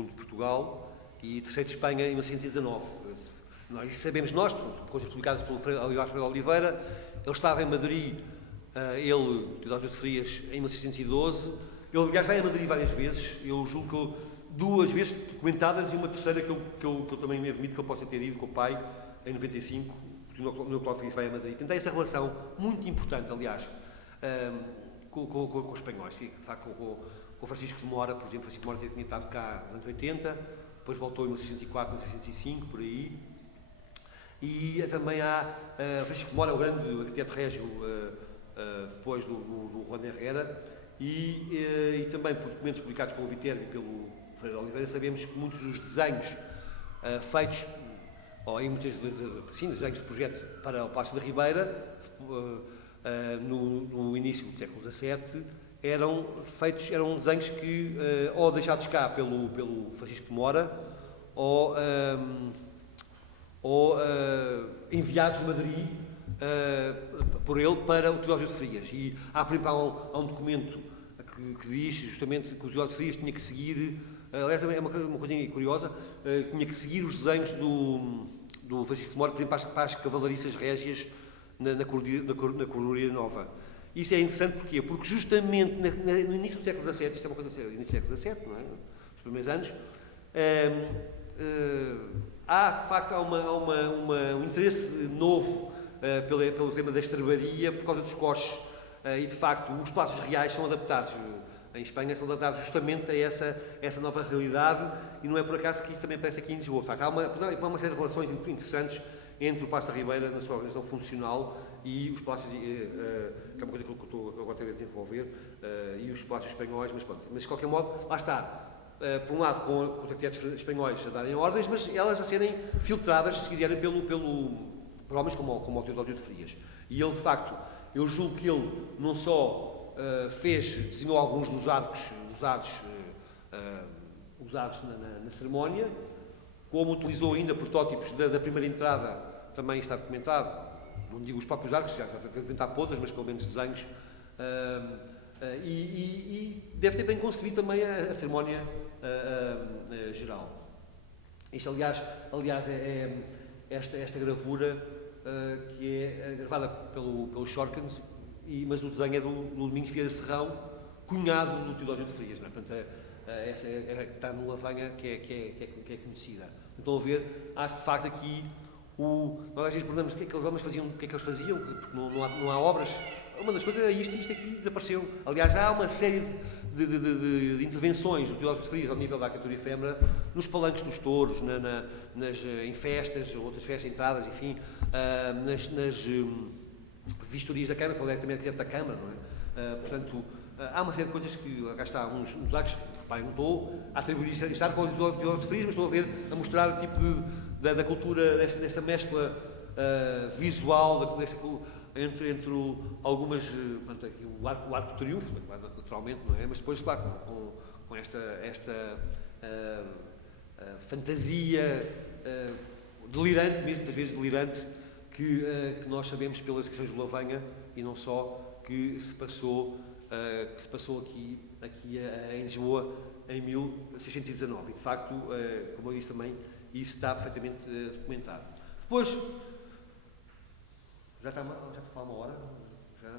de Portugal e terceiro de Espanha em 1919. Nós sabemos, coisas publicadas pelo Olivar Freire Oliveira, ele estava em Madrid, Teodoro de Frias, em 1612. Ele, aliás, vai a Madrid várias vezes, eu julgo que 2 vezes documentadas e uma terceira que eu também me admito que ele possa ter ido com o pai em 95, porque o Nuclear Frias vai a Madrid. Tem essa relação muito importante, aliás, com os espanhóis, de facto, com o Francisco de Mora, por exemplo. Francisco de Mora tinha estado cá nos anos 80, depois voltou em 1904, 1905, por aí. E também há Francisco de Mora, o grande arquiteto régio, depois do Juan Herrera, e também por documentos publicados pelo Viterbo e pelo Freire Oliveira, sabemos que muitos dos desenhos feitos, ou em muitas desenhos de projeto para o Palácio da Ribeira, no início do século XVII, eram desenhos que ou deixados cá pelo Francisco de Mora ou enviados de Madrid por ele para o Teodoro de Frias. E há, por exemplo, há um documento que diz justamente que o Teodoro de Frias tinha que seguir, aliás, é uma coisa curiosa, tinha que seguir os desenhos do Francisco de Mora, por exemplo, para as cavalariças régias na Coroaria Nova. Isso é interessante porquê? Porque justamente no início do século XVII, isto é uma coisa séria, no início do século XVII, não é? Nos primeiros anos, há de facto um interesse novo pelo tema da estrebaria por causa dos coches, e de facto os palácios reais são adaptados, em Espanha são adaptados justamente a essa nova realidade, e não é por acaso que isso também aparece aqui em Lisboa. De facto, há uma série de relações interessantes entre o Paço da Ribeira na sua organização funcional e os palácios, que é uma coisa que eu estou agora a desenvolver, e os palácios espanhóis, mas de qualquer modo, lá está. Por um lado, com os arquitetos espanhóis a darem ordens, mas elas a serem filtradas, se quiserem, por homens como o Teodoro de Frias. E ele, de facto, eu julgo que ele não só desenhou alguns dos arcos usados na cerimónia, como utilizou ainda protótipos da primeira entrada, também está documentado, não digo os próprios arcos, já devem estar podres, mas pelo menos desenhos, e deve ter bem concebido também a cerimónia geral. Isto, aliás é esta gravura que é gravada pelo Shorkens, mas o desenho é do Domingos Vieira Serrão, cunhado do Teodoro de Frias, não é? Portanto, essa está no Lavanha, que é conhecida. Então, a ver, há de facto aqui nós às vezes perguntamos o que é que aqueles homens faziam, porque não há obras. Uma das coisas é isto aqui desapareceu. Aliás, há uma série de intervenções do Teodoro de Frias ao nível da arquitetura efêmera, nos palanques dos touros, em festas, outras festas, entradas, enfim, nas vistorias da Câmara, que ele é também arquiteto da Câmara, não é? Portanto, há uma série de coisas que, cá está, uns arcos, reparem, não estou a atribuir isto com o Teodoro de Frias, mas estou a mostrar o tipo da cultura, desta mescla visual, entre algumas, o arco do triunfo, naturalmente, não é? Mas depois, claro, com esta fantasia delirante, mesmo muitas vezes delirante, que nós sabemos pelas questões de Lavanha, e não só, que se passou aqui em Lisboa em 1619. E, de facto, como eu disse também, isso está perfeitamente documentado. Depois, já está a falar uma hora? Já?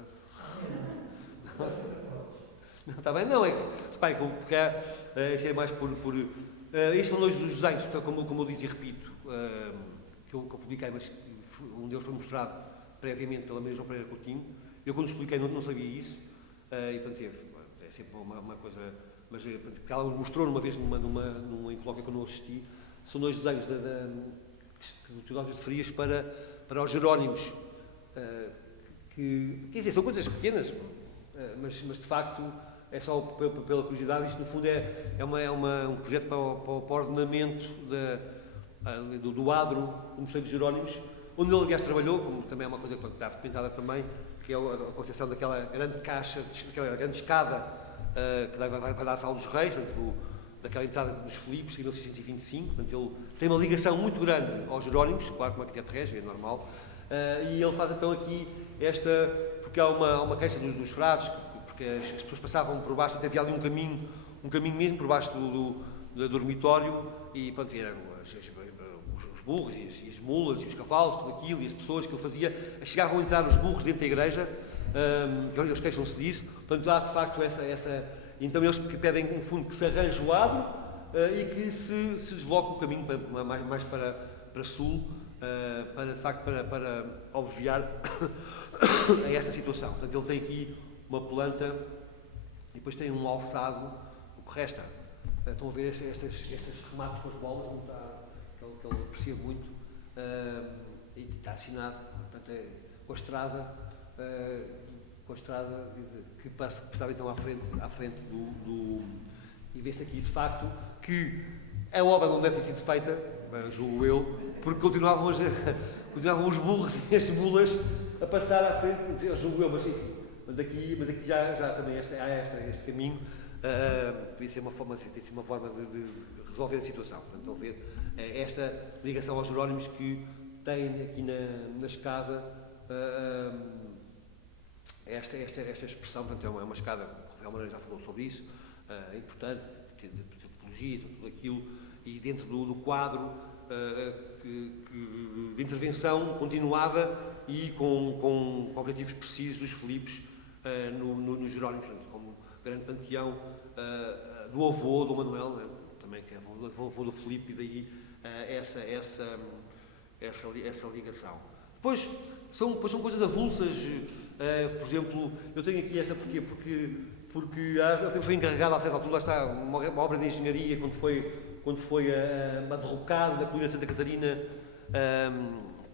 Não, está bem, não, repare, porque isto é mais estes são dois dos desenhos, como eu disse e repito, que eu publiquei, mas um deles foi mostrado previamente pela Maria João Pereira Coutinho. Eu, quando expliquei, não sabia isso, e, portanto, é sempre uma coisa, mas que ela mostrou uma vez num colóquio que eu não assisti. São dois desenhos do Teodósio de Frias para os Jerónimos, que, quer dizer, são coisas pequenas, mas de facto é só pela curiosidade. Isto no fundo é um projeto para o ordenamento do adro do Mosteiro de Jerónimos, onde ele aliás trabalhou, como também é uma coisa que está documentada também, que é a construção daquela grande caixa, daquela grande escada que vai dar à Sala dos Reis, daquela entrada dos Filipos, em 1625. Portanto, ele tem uma ligação muito grande aos Jerónimos, claro, como arquiteto régio, é normal, e ele faz então aqui porque há uma queixa dos frades, porque as pessoas passavam por baixo, até havia ali um caminho mesmo por baixo do dormitório, e pronto, eram os burros e as mulas e os cavalos, tudo aquilo, e as pessoas que ele fazia, chegavam a entrar os burros dentro da igreja, eles queixam-se disso. Portanto, há de facto então eles pedem, no fundo, que se arranje o adro e que se desloque o caminho mais para sul, de facto para obviar a essa situação. Portanto, ele tem aqui uma planta e depois tem um alçado. O que resta, estão a ver estes remates com as bolas, que ele aprecia muito, e está assinado, portanto, com a estrada que estava então à frente do e vê-se aqui de facto que a obra não deve ter sido feita, julgo eu, porque continuavam os burros e as mulas a passar à frente, eu julgo eu, mas enfim, mas aqui já também há este caminho, podia ser uma forma de resolver a situação. Portanto, estão a ver esta ligação aos Jerónimos que tem aqui na escada esta expressão. Portanto, é uma escada, o Rafael Moreira já falou sobre isso, é importante, de topologia, tudo aquilo, e dentro do quadro de intervenção continuada e com objetivos precisos dos Filipos no Jerónimo, como grande panteão do avô do Manuel, né? Também que é avô do Filipe, e daí essa ligação. Depois são coisas avulsas. Por exemplo, eu tenho aqui esta porque ele foi encarregado a certa altura, lá está, uma obra de engenharia, quando foi a derrocada da colina de Santa Catarina,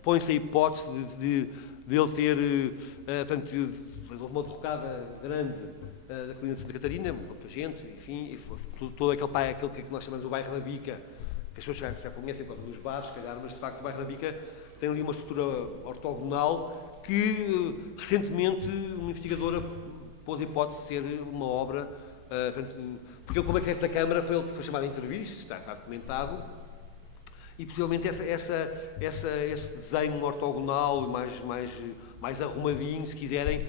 põe-se a hipótese de ele ter, portanto, houve uma derrocada grande da colina de Santa Catarina, muita gente, enfim, e foi todo aquele que nós chamamos do bairro da Bica, que as pessoas já conhecem dos bares, se calhar, mas de facto o bairro da Bica tem ali uma estrutura ortogonal que recentemente uma investigadora pôs a hipótese de ser uma obra, porque ele, como arquiteto da Câmara, foi ele que foi chamado a intervir, isto está documentado, e possivelmente esse desenho ortogonal, mais arrumadinho, se quiserem,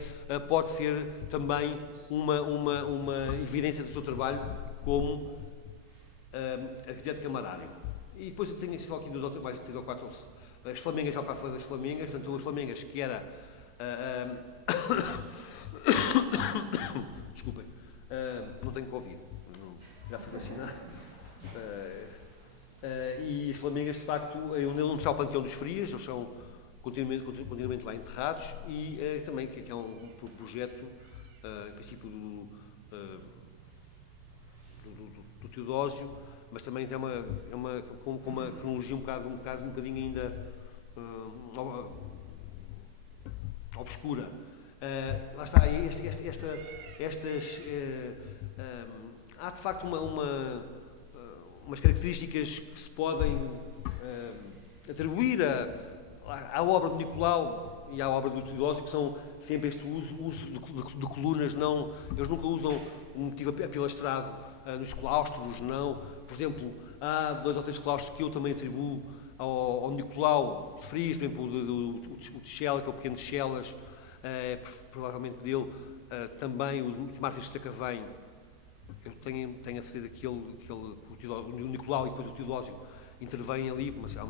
pode ser também uma evidência do seu trabalho como arquiteto camarário. E depois eu tenho aqui do Dr. mais 3 ou 4, as flamengas, já para falar das flamengas, portanto, as flamengas que era... Desculpem, não tenho Covid, já fui vacinado. E as flamengas, de facto, onde está o Panteão dos Frias, eles são continuamente lá enterrados, e também que é um projeto, em princípio, do Teodósio, mas também tem com uma cronologia um bocadinho ainda obscura. Lá está, há de facto umas características que se podem atribuir à obra de Nicolau e à obra do Teodósio, que são sempre este uso de colunas. Eles nunca usam um motivo apilastrado nos claustros, não. Por exemplo, há 2 ou 3 claustros que eu também atribuo ao Nicolau de Frias, por exemplo, o de Chelas, aquele pequeno de Chelas, provavelmente dele, também o de Martins de Tacavém. Eu tenho a certeza que o Nicolau e depois o Teodósio intervêm ali, mas há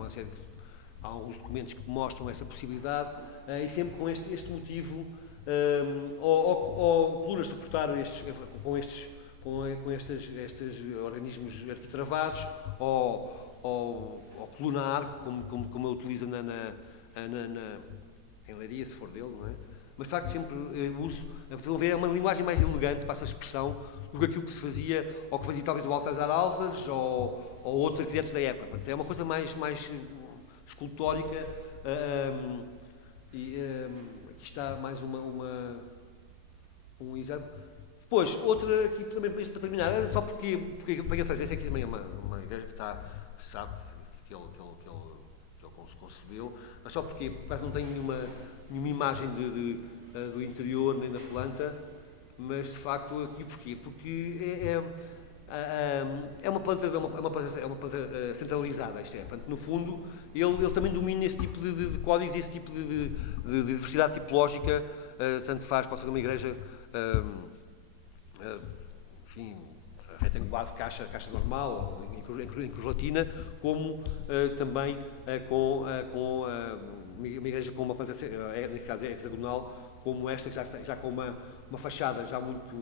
alguns documentos que mostram essa possibilidade, e sempre com este motivo ou colunas suportar com estes organismos arquitravados, ou coluna arco, como eu utilizo em Leiria, se for dele, não é? Mas, de facto, sempre uso, é uma linguagem mais elegante, passa a expressão, do que aquilo que se fazia, ou que fazia talvez o Baltazar Álvares, ou outros arquitetos da época. Portanto, é uma coisa mais escultórica, aqui está mais um exemplo. Depois, outra aqui também para terminar, só porque para que fazer, sei que também é uma igreja que está, sabe, que ele concebeu, mas só porque quase não tenho nenhuma imagem do interior nem da planta, mas de facto aqui porquê? Porque é uma planta centralizada, isto é, portanto, no fundo ele também domina esse tipo de códigos, esse tipo de diversidade tipológica, tanto faz, pode ser uma igreja enfim, retangular de caixa normal, em cruz-latina, como também com uma igreja com uma planta, neste caso é hexagonal, como esta, já com uma fachada já muito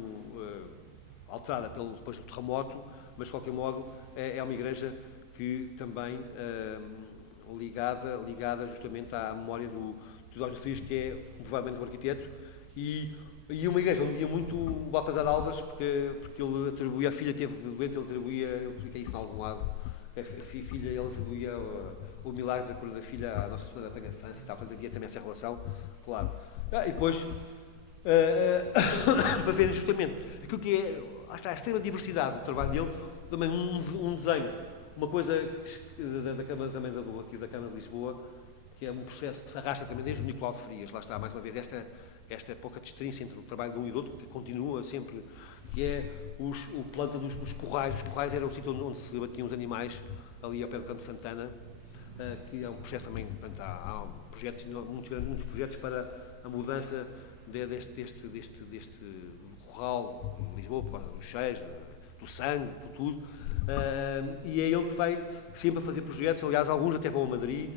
alterada depois do terremoto, mas de qualquer modo é uma igreja que também ligada justamente à memória do Teodósio de Frias, que é provavelmente um arquiteto, e uma igreja onde ia muito o Baltazar Álvares, porque ele atribuía, a filha teve de doente, ele atribuía, eu expliquei isso em algum lado, a filha, ele atribuía o milagre da cura da filha à Nossa Senhora da Penha de França e tal, portanto havia também essa relação, claro. E depois, para ver justamente aquilo que é, lá está, a extrema diversidade do trabalho dele, também um desenho, uma coisa da Câmara também da Câmara de Lisboa, que é um processo que se arrasta também desde o Nicolau de Frias, lá está, mais uma vez, esta pouca distância entre o trabalho de um e do outro, que continua sempre, que é o planta dos corrais. Os corrais era o sítio onde se batiam os animais, ali ao pé do Campo de Santana, que é um processo também, portanto, há projetos, muitos projetos para a mudança deste corral em Lisboa, por causa dos cheiros, do sangue, por tudo, e é ele que vai sempre a fazer projetos, aliás, alguns até vão a Madrid,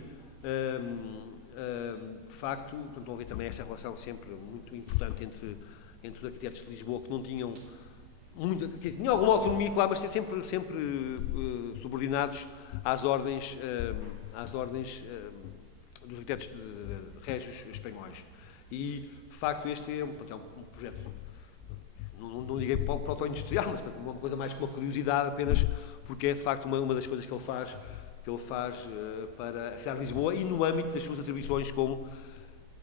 de facto, portanto, houve também essa relação sempre muito importante entre os arquitetos de Lisboa, que não tinham tinham alguma autonomia, claro, mas sempre subordinados às ordens dos arquitetos régios espanhóis. E, de facto, este é um projeto, não liguei para o proto-industrial, mas uma coisa mais que uma curiosidade apenas, porque é, de facto, uma das coisas que ele faz para a cidade de Lisboa e no âmbito das suas atribuições como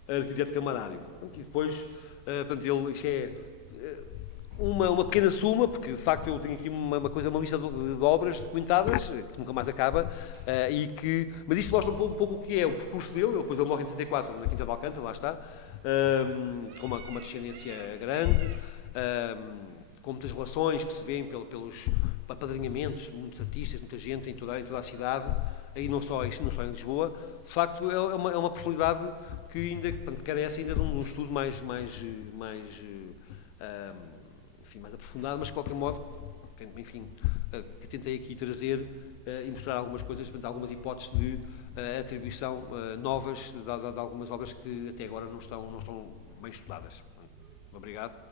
arquiteto camarário. E depois, portanto, isto é uma pequena suma, porque de facto eu tenho aqui uma lista de obras documentadas, que nunca mais acaba, mas isto mostra um pouco o que é o percurso dele. Depois ele morre em 34 na Quinta de Alcântara, lá está, com uma descendência grande, com muitas relações que se vêem pelos apadrinhamentos de muitos artistas, muita gente em toda a cidade, e não só em Lisboa. De facto, é uma personalidade que ainda carece ainda de um estudo mais aprofundado, mas de qualquer modo, enfim, que tentei aqui trazer e mostrar algumas coisas, algumas hipóteses de atribuição novas de algumas obras que até agora não estão bem estudadas. Obrigado.